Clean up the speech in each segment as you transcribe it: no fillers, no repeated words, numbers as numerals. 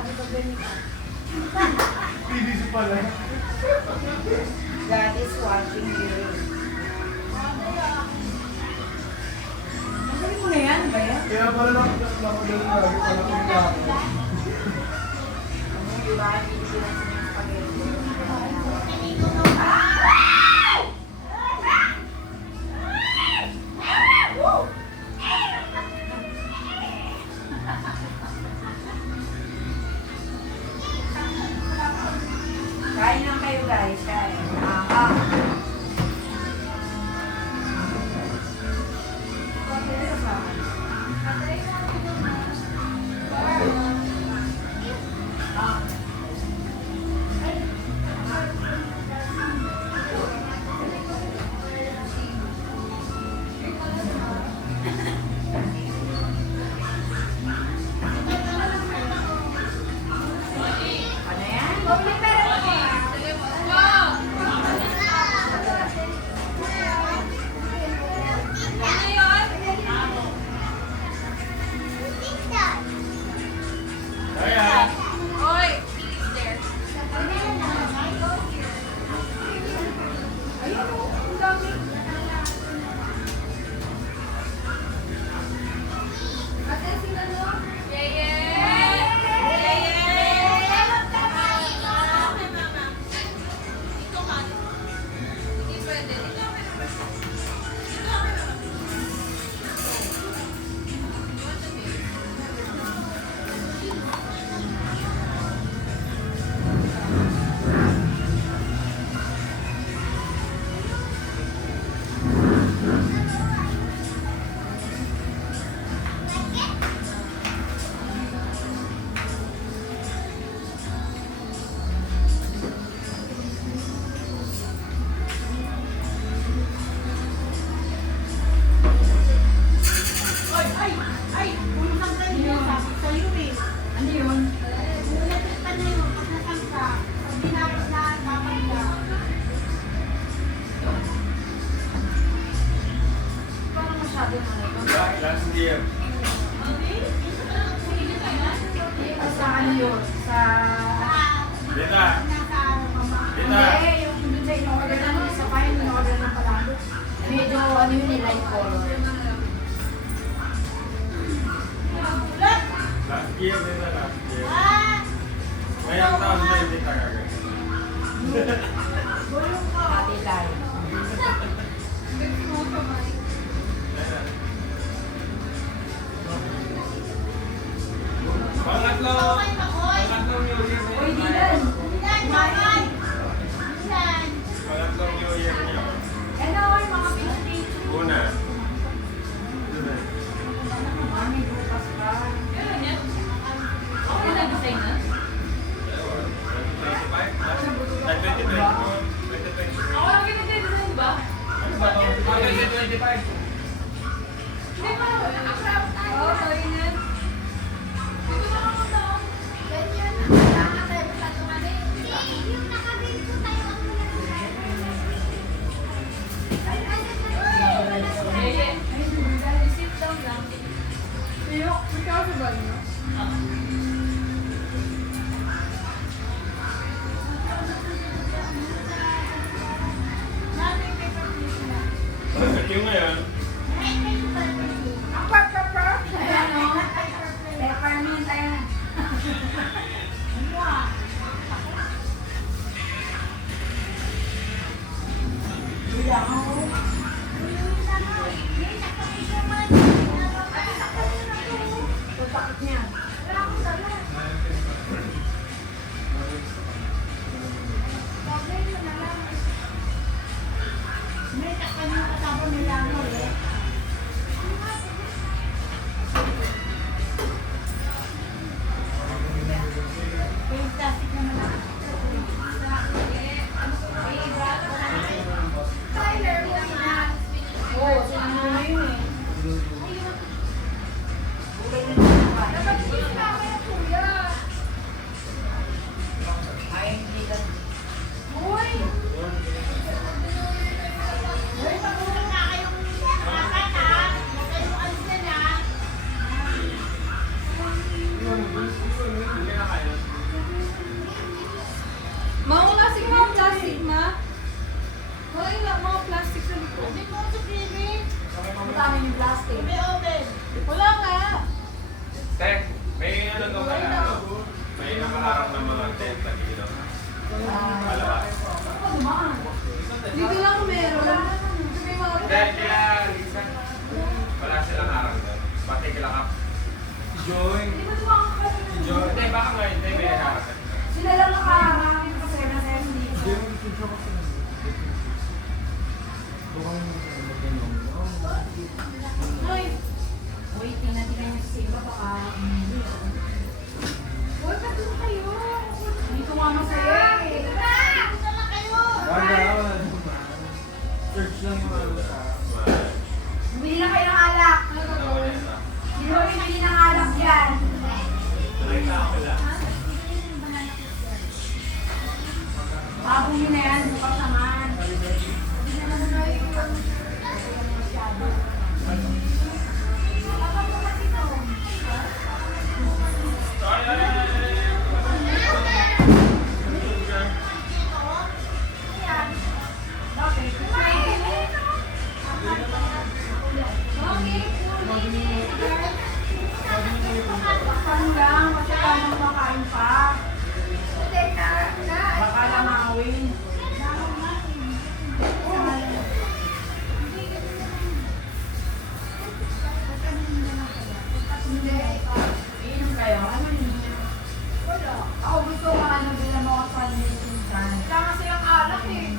sabi ko ganito. PVC pala. God is watching you. Magaling mo na yan, ba yan? Kaya pala nakadala lagi pala kung ako. Ano, di ba? Hindi sila sa spaghetti. Kain lang kayo guys, kain. Ano yan? Kaya. Ayun, ang dami. Ate, sila no? Ay! Pumunang kayo sabi sa'yo eh. Ano yun? Nulapitan na yun. Pag nasang ka, pag binapos na dapat ka. Parang masyado na ito. Last year. Sa ano yun? Sa... Dita. Dita. Hindi, yung dun sa in-order namin, isa pa yung in-order ng palado. Medyo ano yun eh, light color. Last year din na last year. Ngayong taon na hindi kagagay. Happy life. Pangatlo. Pangatlong New Year niyo. Uy, Dylan! Kumain! Pangatlong New Year niyo. Ano yung mga picture? Una. Mami, bukas pa. Okay na design na? 2025? Ako lang kinag-design ba? Ano ba ito? 2025. Hindi pa naman. Oo, sorry na. Hindi ko nakakataon. May oven. Wala nga. Te, may ano daw kaya? May nakaharap ng mga tent na kilo. Palabas. Dito lang meron. May mga Dahil kaya, Lisa, wala silang harap doon. Pati kilakap. Joy. Joy. Hindi, baka nga hindi may harap. Sila lang nakaharapin kasi na hindi. Joy, yung picture ko sa Baka mo sa magandang. Hoy! Uy, tingnan niyo si Silva baka hindi. Uy, patuloy kayo. Dito nga masaya eh. Dito na kayo. Wala. Search lang yung ano sa... Bumili na kayo ng alak. Hindi mo bibili ng alak yan. Bumili na yan, bukas naman. Bakang lang, kasi tamang makain pa. Baka lamawin. Hindi. Iinom kayo? Ano niyo? Wala. Ako gusto ko ano bilang mga panlitinsan. Wala kasi ang alak eh.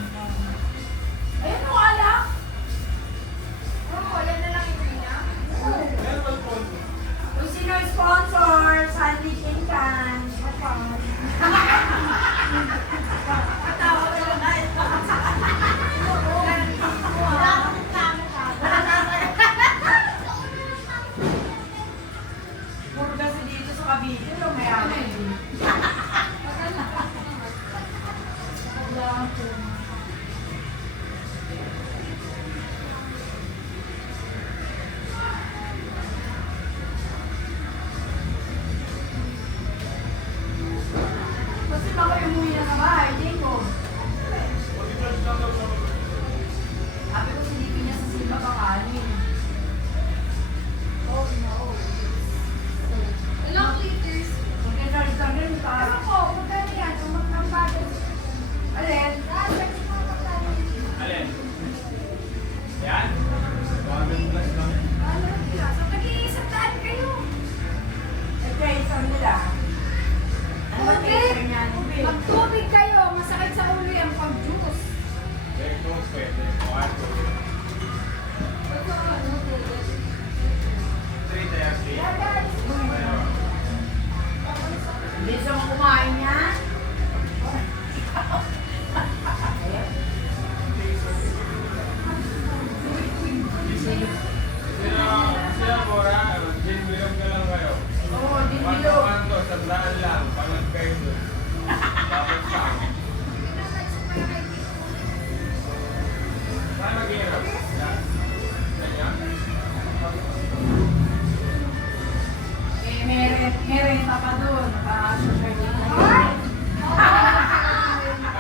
Ayun ang alak. Oo, yan na lang yung niya. Kung sino yung sponsor, Sandikin Can. Katawa ka lang dahil. Wala akong tama ka. Puro kasi dito sa Cavite, pero may amin. Kasi baka umuwi na sa bahay, Jacob. Sabi ko silipin niya sa Silva kakanin. Oh, no. Ilang liters? Magkakaroon ka. Ano po? Magkano yan? Kung magkakaroon. Alin? Alin? Yan? 200 plus lang. So, nag-iisang daan kayo. Nag-iisang nila. Ano ba tayo niyan? Magtubig kayo, masakit sa ulo yung pag-juice. Very close pwede. Okay, close. 3:30. Ayun. Hindi siya kumain yan. Sila Bora, gin bilog na lang kayo. Oo, di bilog. Kanto, sandaan lang. Panood kayo doon. Dapat sa akin. Saan mag-hirap? Yan. Ganyan? Merenta pa doon. Naka-sugar dito.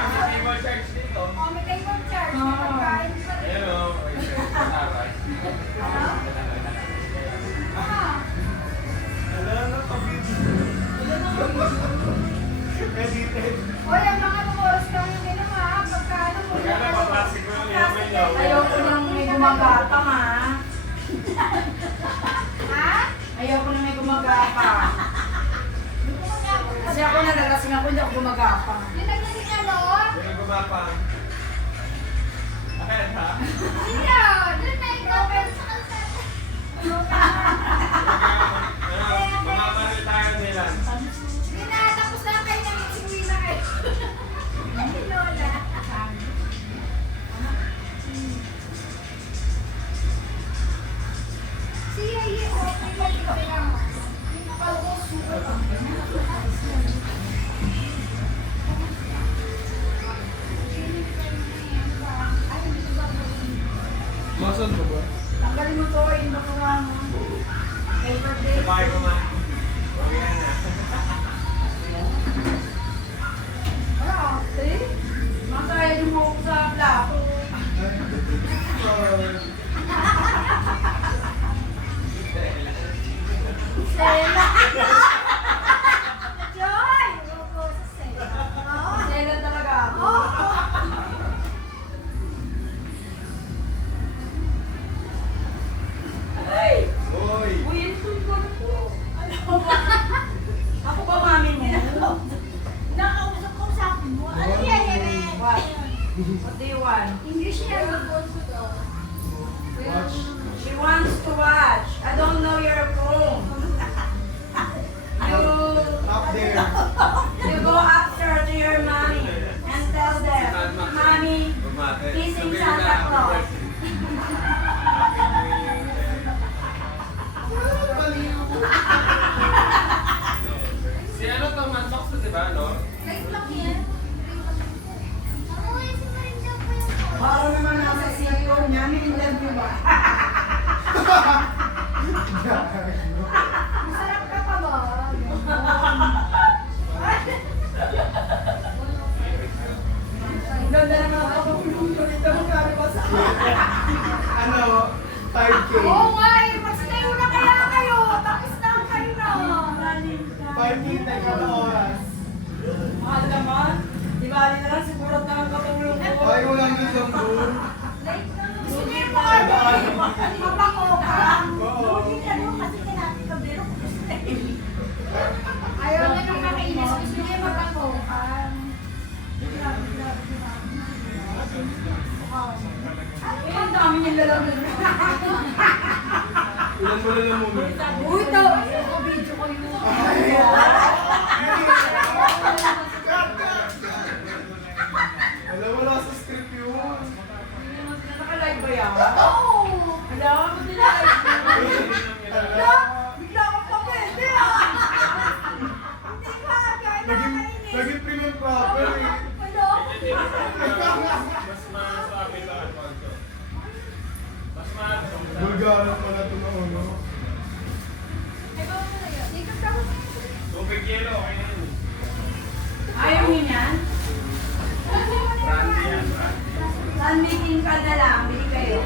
Kasi table charge dito. O, may table charge. Oo. Pagkain pa rin. Ayun o. Taray. Hoy, ang mga oras lang yung inom ha. Pagkaano mo. Magkano pa plastic ko yung yaman nyo? Ayoko nang may gumagapang ha. Ha? Ayoko na may gumagapang. Kasi ako nalalasing ako, hindi ako gumagapang. Yung naglasing ano? Yung gumapang. Ayan ha? Sino? Doon na ikaw. Pero sa kalsada. Mamamaril tayo nila. Hindi na, tapos na kayo na mixing na kayo. Ay, Lola. Siya, okay lang yung pinama. Masan mo ba? Tanggalin mo to, yung bakurang. Paper plate. Sabay ko man. Ayan na. What do you want? English yan. Watch. She wants to watch. I don't know your phone. Up there. You go after to your mommy and tell them, Mommy, kissing Santa Claus. Si ano to, Manbox to, di ba, no? Light lang yan. Ay, si Marinda po yung Baka naman nasa CEO niya, may interview ba? Masarap ka pa ba? Ganda naman ako kung ito magkari ba sa Ano? 5K. Oo nga eh. Magstayo na kaya kayo. Tapos na kayo na. 5K tayo kada oras. Mahal naman. Di ba, na lang siguro na ang katulong ko. Ay, walang gandang doon. Hindi mo ano eh. Mapako ka. Oo. Hindi ano kasi kinapit ka pero ayaw na nung nakainis. Gusto niya mapako ka. Eh, ang dami niyang lalaman. Ilan mo na lang muna. Uy, ito. Ako video ko yun. Wala sa script yun. Naka-live ba yan? Oo. Wala, ba't nila-live yun? Ala. Bigla ka pa pwede ah. Hindi ka. Kaya Naging nakakainis. prim and proper eh. Ano? Mas masabi to, Alfonso. Mas masabi. Bulgaran pa na ito na uno. Ikot ka mo. Tubig yelo, okay na yun. Ayaw niyo yan? Brandy yan, brandy. Saan meeting ka na lang? Bili kayo.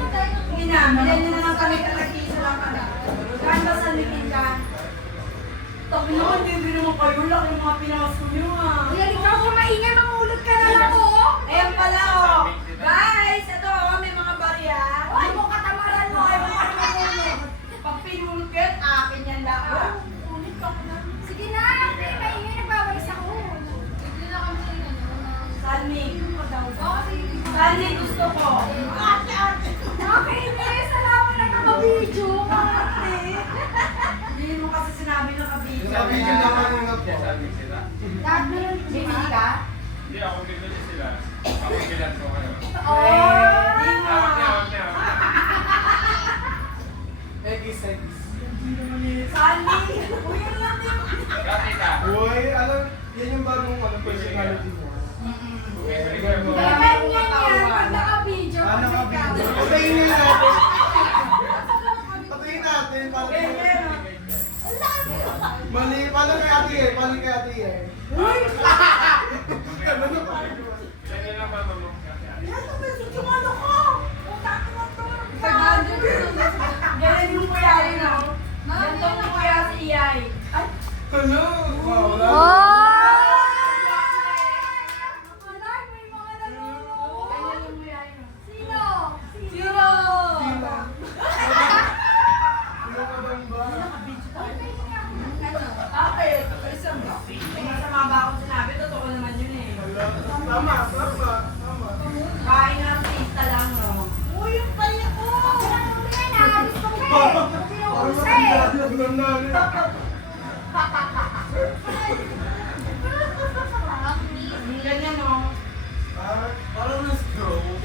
Sige na, bilhin nyo na lang kami kalagkisa lang kami. Saan ba saan meeting ka? Taki naman, bibili mo kayo lang yung mga pinawas ko nyo ah. Uy, ikaw kung maingay, mamulot ka na lang ako. Ayan pala oh. Guys, ito oh, may mga barya. Ay, mo katamaran mo. Ay, mo katamaran. Pag pinulkit, akin yan lahat. Ulit ka ko na. Sige na, hindi maingay, nagbawalis ako. Hindi na kami Salmi. Oo, sige. Salmi, gusto ko. Ate. Okay, Nes. Salamat na ka-video. Ate. Hindi mo kasi sinabi na kabidyo. Sabi ko naman yung Kaya po. sabi sila. Lahat na lang. Bibili ka? Hindi, ako bibili sila. Ako bilan ko kayo. Oh! Awag niya, awag niya. Egis. Salmi! Uy, ano lang din. Dati ka. Uy, alam, yan yung bagong personality mo. Bibili ko yung Kaya mga. ganyan yan. Pag naka-video. Ah, nakabidyo. Patayin natin. Patayin natin. Mali, paano kay ate eh? Paano kay ate eh? Uy! Ilan nyo lang ba, mamo? Yan, tumesot yung ano ko! Utang mo to! Ganyan yung kuya rin ako. Ganito yung kuya si Iyay. Ay! Hello! Wow, wala. Alay, may mga nanonood. Ganyan yung kuya rin. Sino? Zero! Tila. Ano ka bang ba? Bakit? Isang ba? Masama ba akong sinabi? Totoo naman yun eh. Tama. Kain artista lang, no? Uy, yung pala ko. Yan na, gusto ko eh. Parang Pinuhos eh. matindad na namin. Yung ganyan, no? Parang na-stroke.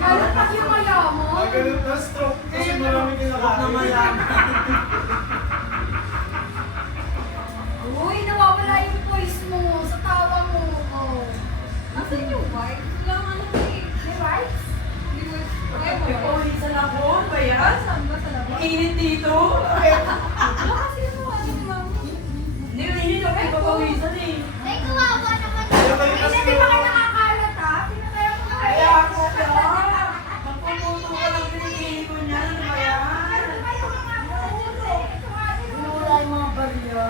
Galit pag yung mayaman. Ganun na-stroke kasi marami kinakain. Uy, nawawala yung voice mo sa tawa mo. Oh. Nasaan yung wife? Wala nga lang eh. May wife? May wife. May pawisan ako. Ano ba yan? Saan ba sa labas? Init dito. Kasi yung ano, ma'am. Hindi, init ako. May pawisan eh. Ay, kawawa naman. Kaya kayo Ay, hindi ba kayo nakakalat ha? Pinataya ko na kayo. Kaya ako ka. Magpuputo ka lang pinigili ko niyan. Ano ba yan? Wala yung mga barya.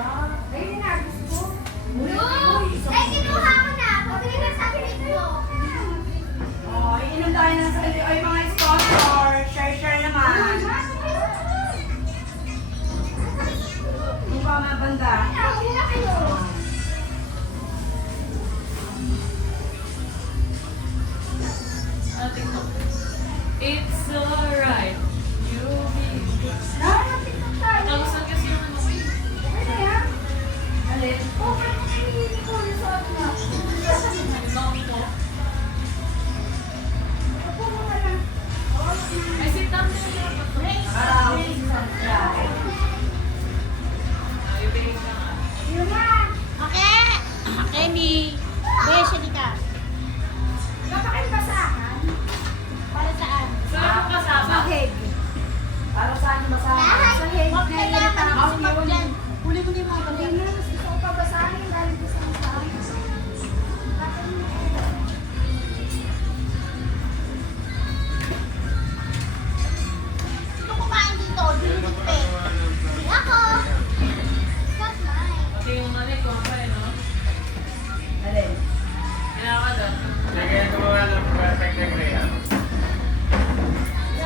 Ay, yun na, gusto ko. Ay, kinuha ko na. Pabili na sa akin ito. Oh, iinom tayo ng sarili. Ay, mga sponsor. Share naman. Amy, Besh, halika. Kapakimbasahan. Para saan? Saan mo kasama? Sa head. Para saan yung masahan? Sa head. Huwag kailangan mag dyan. Huli mo na yung mga Hindi bagay. na, gusto ko pa basahin dahil gusto ko sa akin. Sino kumain dito? Dinidikpit. Ako. Not mine. Pati yung nanay ko pa eh, no? Alin? Kailangan ka doon. Sige, gumawa ng perfect degree.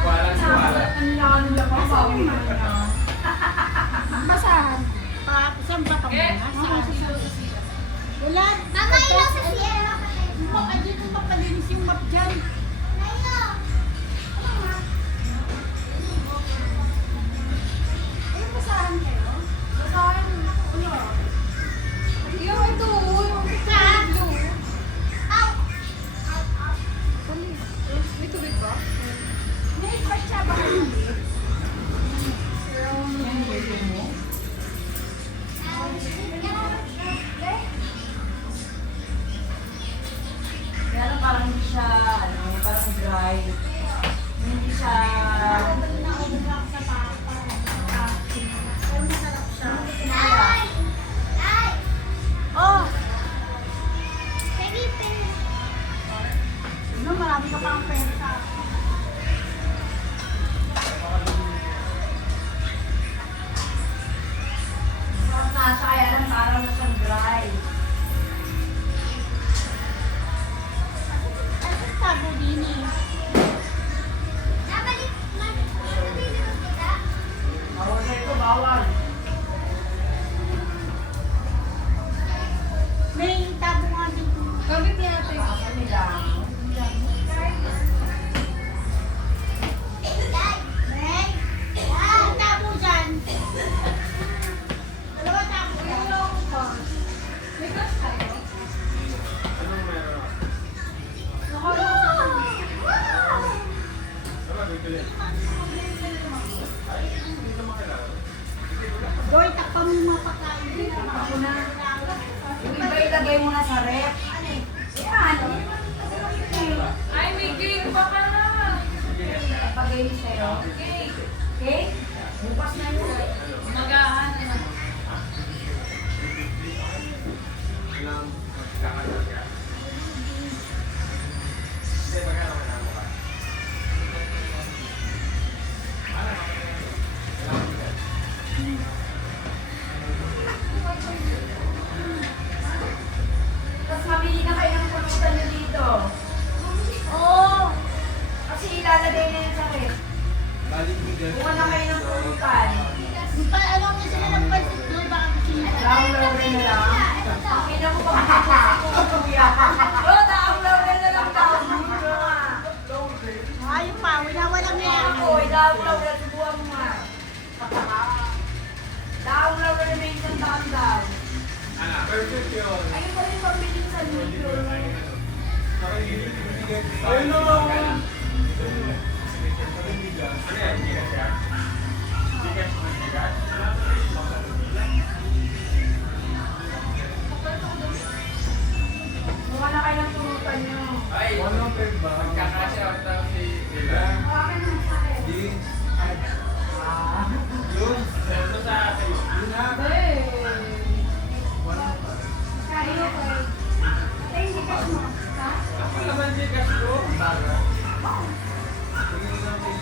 Walang suwala. Ang lalim lang ang bawi mo na. Basahan. Saan ba pang Okay? mga? Saan? Wala. Mama, ilaw sa Sierra ka na. Map, andyan yung mapalinis yung map dyan. Nailo. Ayun, basahan kayo? Basahan. Ano? Yung ito, yung blue. Ow! May tubig ba? May ba't siya ba kayo? Kaya lang parang hindi siya, parang dry. Hindi siya... Oh! No, marami ka pang penta. Parang nasa kaya lang parang na siyang dry. Ano sabi din eh? Bawal na ito, bawal. May tabo nga dito. Gamit niya natin. Bawal nila. Ang tabo dyan. Dalawa tabo. May cash tayo? Anong meron? Tama, bibili. Ay, hindi naman kailangan. Boy, takpan mo yung mga pagkain. Ako na. Yung iba ilagay mo na sa rep. Yan. Ay, may cake pa ka na. Kapagay sa'yo. Cake. Okay? Bukas na yun. Magahan. Ilang magkakalaga. Hindi, magkano kailangan mo ka? Tapos mamili na kayo ng pulutan nyo dito. Oo. Kasi ilalagay na yun sa rep. Balik mo dyan. Kuha na kayo ng pulutan. Di pa alam niya sila ng pansit doon. Baka kusina. Daong laurel na lang. Ang ina mo pa kasi kuya. Oh, daong laurel na lang daw. Ayun pa, wala-walang Kaya yan. ako, daong laurel, subuhan mo nga. Daong laurel na may isang taon daw. Perfect yun. Ayun pa rin pambili sa dito. Ayun naman. Ano yan? Gigas yan? Gigas na gigas? Kuha na kayo ng pulutan nyo. Ay, One of them ba? magkakasya ako daw si Bella. Hawakan mo sa akin. Di. Ah. Yun. Sento sa akin. Yun na. One of them. Kayo ko. Ay, hindi ka mo. Ha? Ako naman gigas ko. Baga. Tingin natin.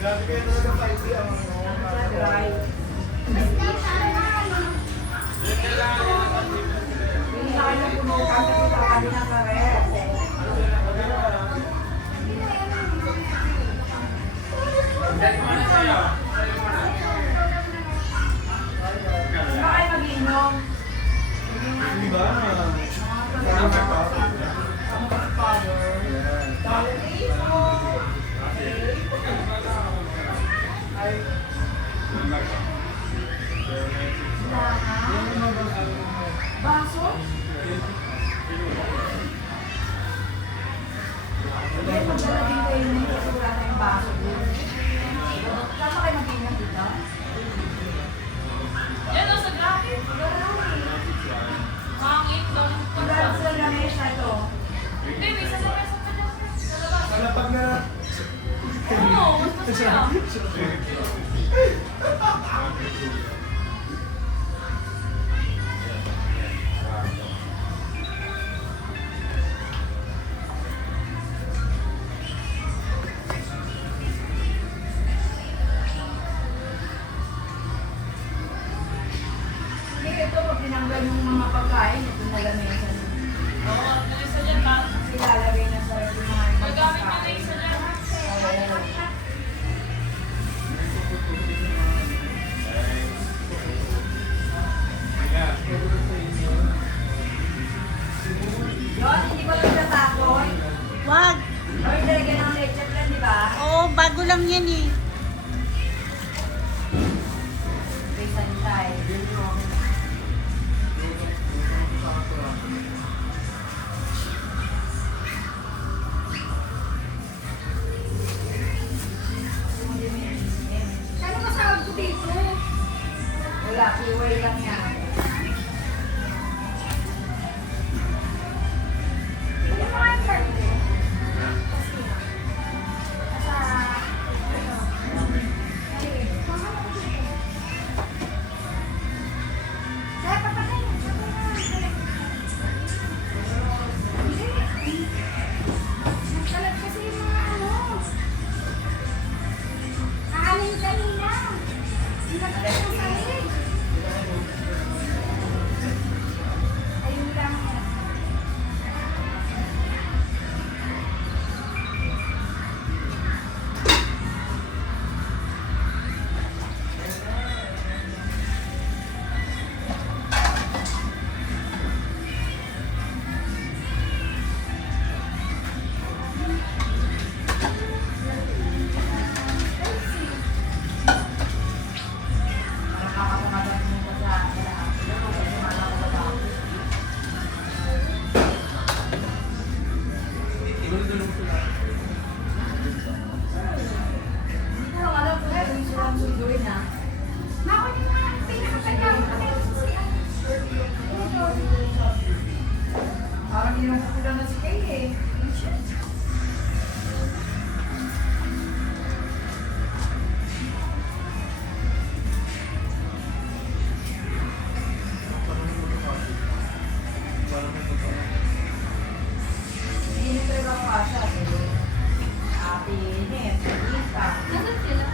Grabe kayo talaga 5D ang Dry. Bili na kayo ng pulutan kasi sakali na sa rep. Dali mo na sa'yo. Sa'yo mo na. Saan ba kayo mag-inom? Di ba? Baso? Hindi, magdala din kayo ng kasi wala tayong baso. Saan ba kayo mag-inom dito? tinanggal yung mga pagkain, ito na lamesa. Oo, bilis na dyan, ha? Kasi lalagay na sa yung mga ibang Magamit mo na pagkain. isa dyan. Yeah. Yun, hindi ko lang natakoy. Wag. Or talaga ng leche plan, di ba? Oo, bago lang yan eh. May sanitay. Ano masahod ko dito? Wala, kiway lang yan. Ano mga yung card ko? Sa... Ano? Ay, mga ano dito? Kaya papatay na. Hindi. Nagkalat kasi yung mga ano. Aanin kanina. Hindi nagkalat ng sahig. Ayun lang. Parang kakapamagan mo pa sa lahat. Kasi malakaw. Tulong-tulong sila. Hindi ko lang alam kung ano yung silang sunduin ha. Ako yung mga pinakatagawin ko na si Parang hindi naman sila na si Kay eh. Hindi na talaga ang kasha. Ate Net, Rita. Nasaan sila?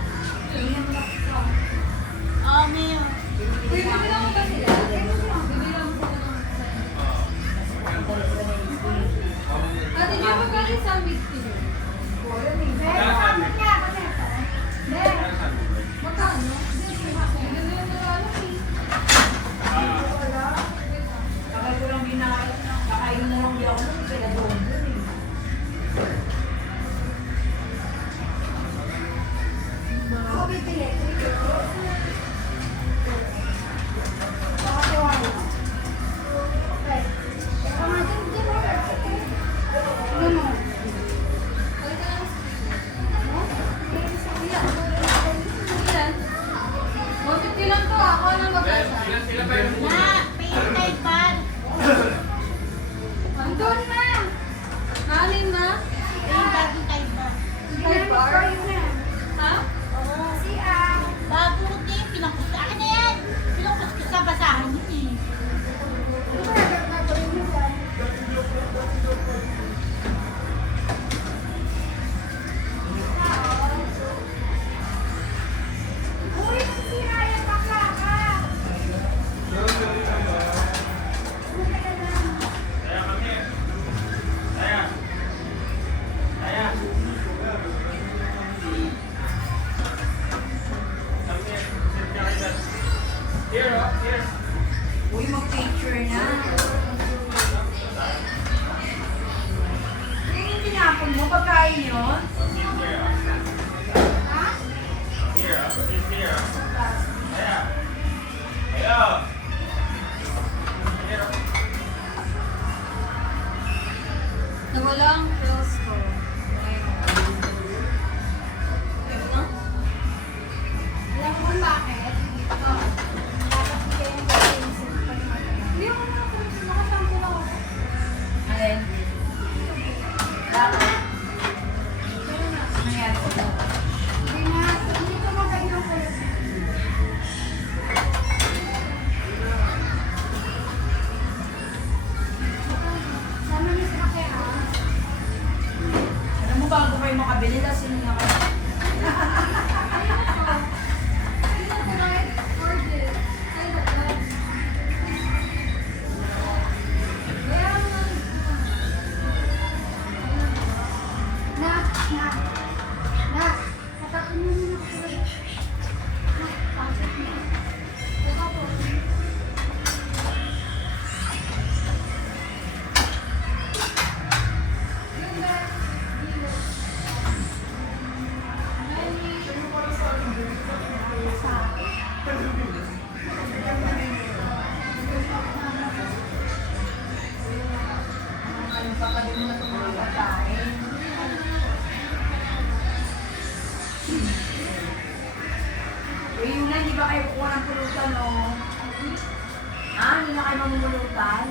Mayo. Uy, bibilang mo ba sila? Bibilang mo sila ng Ate, di ba galing sa meeting? Magkano? Hindi yung nalalaki. Tagal ko lang binakain. Kakain na lang di ako nun. Kaya doon dun eh. Ako bibili. Baka tiwala. Okay. Ito nga dyan, dyan mo. Ano mo? Ano? Ilan? 150 lang to. Ako lang babasa. Sila pa yung Na, pintay pa. Andun na! Nanin na? Pintay pa. Five bar? Ha? Oo. Si Bago din, pinakus sa akin na yan. Pinakus ko sa basahan yun eh. Uy, si Ryan, bakla ka! Saya kami. Saya. Saya. Kami. Sit ka kayo. Here, oh, here. Uy, mag-picture na. Yung tinapon mo, pagkain yun? Oh, sit here, oh. Ha? Here, oh. Sit here, oh. Saya. Ayo. Here, oh. Nawala ang pills ko. Alam mo kung bakit? Dapat kayo yung patisip pa naman. Hindi ako nakashampoo lang ako. Alin? Bakit? Pero na. Ano nangyari sa'yo? Hindi ko magaling ang kulit. Sama niyo sa kaya. Ano pa ka din mo na itong mga pagkain? Eh, yun na, di ba kayo kukuha ng pulutan, no? Hindi na kayo mamumulutan?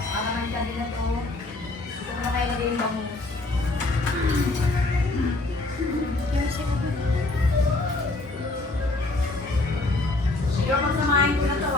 Para naman tabi na to. Gusto ko na kayo lagay yung bangus. Sige, magsamahin ko na to,